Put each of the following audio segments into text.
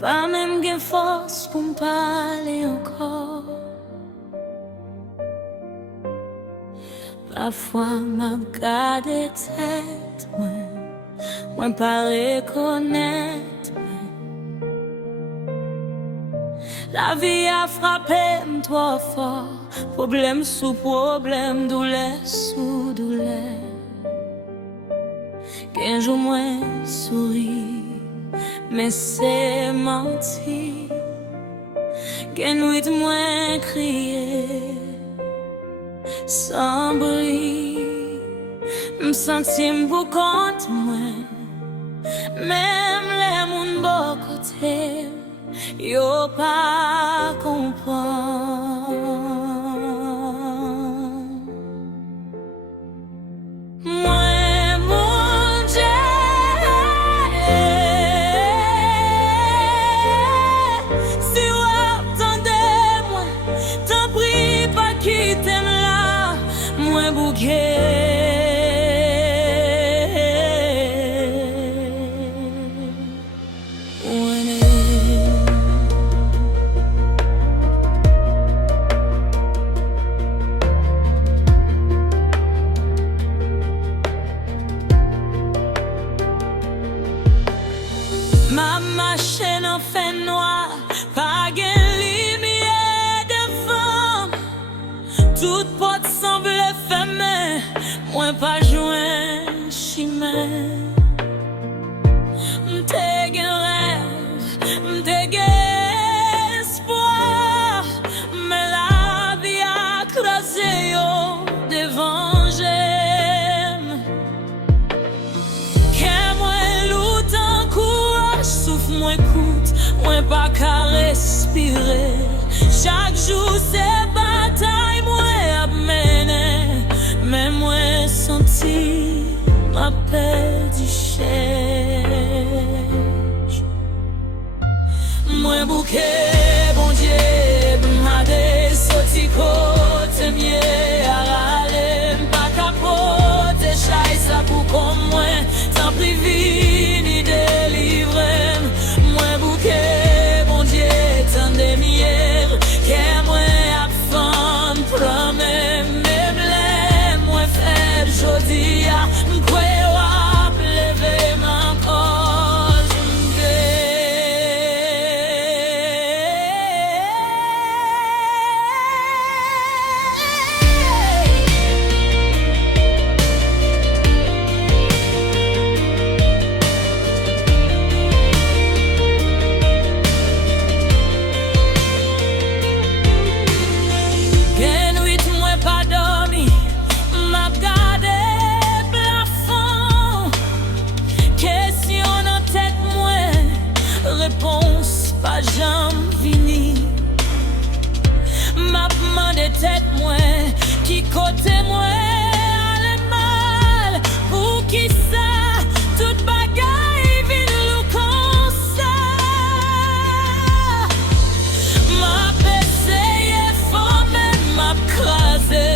Pas même gain force pour me parler encore. Parfois m'a gardé tête, moi pas reconnaître. La vie a frappé trop fort, problème sous problème, douleur sous douleur. Qu'un jour moins souris, mais c'est menti. Qu'un nuit moins crier, sans bruit. M'sentim pour compte moi, même les moun bon côté, yo pas comprendre. Ma machine en fait noir, pas gain lumière devant. Toute porte semble fermée, moi pas joint chimère. M'te gain rêve, m'te gain espoir, mais la vie a crasé yo devant j'aime. Qu'est moi loutant courage, souffle moi écoute, moi pas qu'à respirer. Chaque jour c'est bataille moi à mener, mais moi senti ma paix du chèque. Moi bouquet bon Dieu m'a des sorti côté mieux à râler, pas capote chai ça pour comme moi tant privé ni délivrer. Moi bouquet bon Dieu tant des mières que moi a femme promet même les moi faible jodi a m'kwe wap lever ma cause réponse pas jamais vini. M'a demandé tête moi, qui côté moi allait mal, pour qui ça, toute bagaille vine lou comme ça. M'a essayé fort même m'a crasé,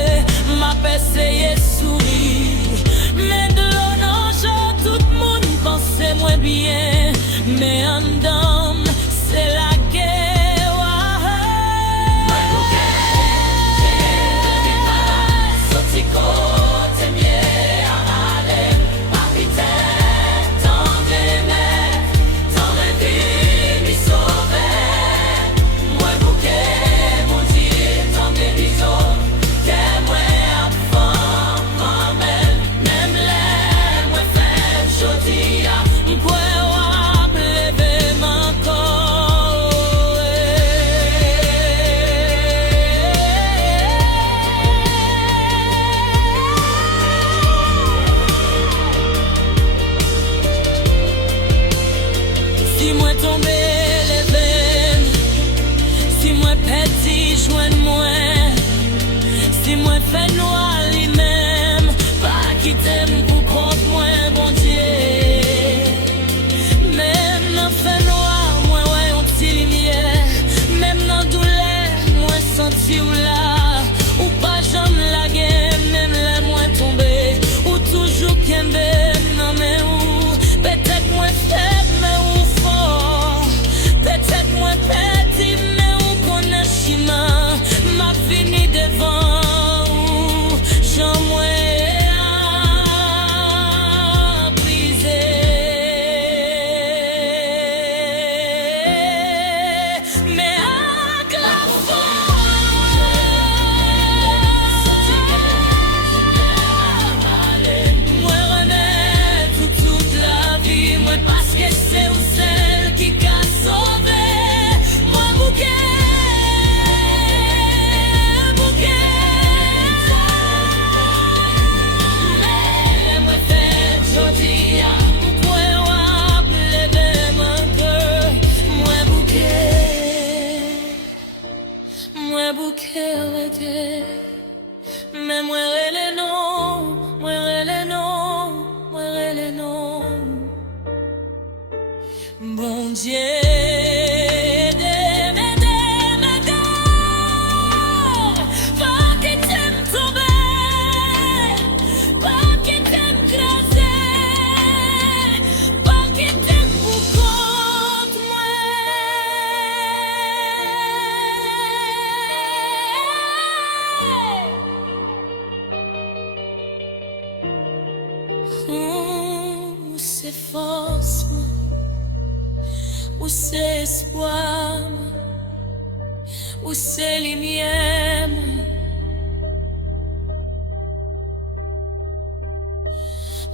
m'a essayé sourire, mais de l'eau non jour tout le monde pensait moins bien, mais en dedans c'est la guerre. Si moi tombé les veines, si moi petit joins-moi, si moi fait noir lui-même, pas quitter pour compte moi bon Dieu. Même dans fait noir, moi ouais on petit lumière, même dans douleur, moi senti ou là, ou pas jamais la guerre, même la moi tombé, ou toujours qu'un non mais ou peut-être moi fait mais ou fort. moi parce que c'est ou celle qui a sauvé moi bouquet. Mais moi les noms, moi les noms, moi les noms. Bon Dieu. Où c'est force, où c'est espoir, où c'est lumière.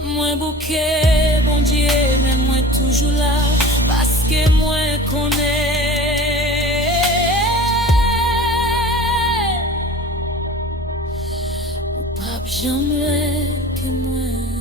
Moi bouquet, bon Dieu, mais moi toujours là, parce que moi connais. Ou pas jamais que moi.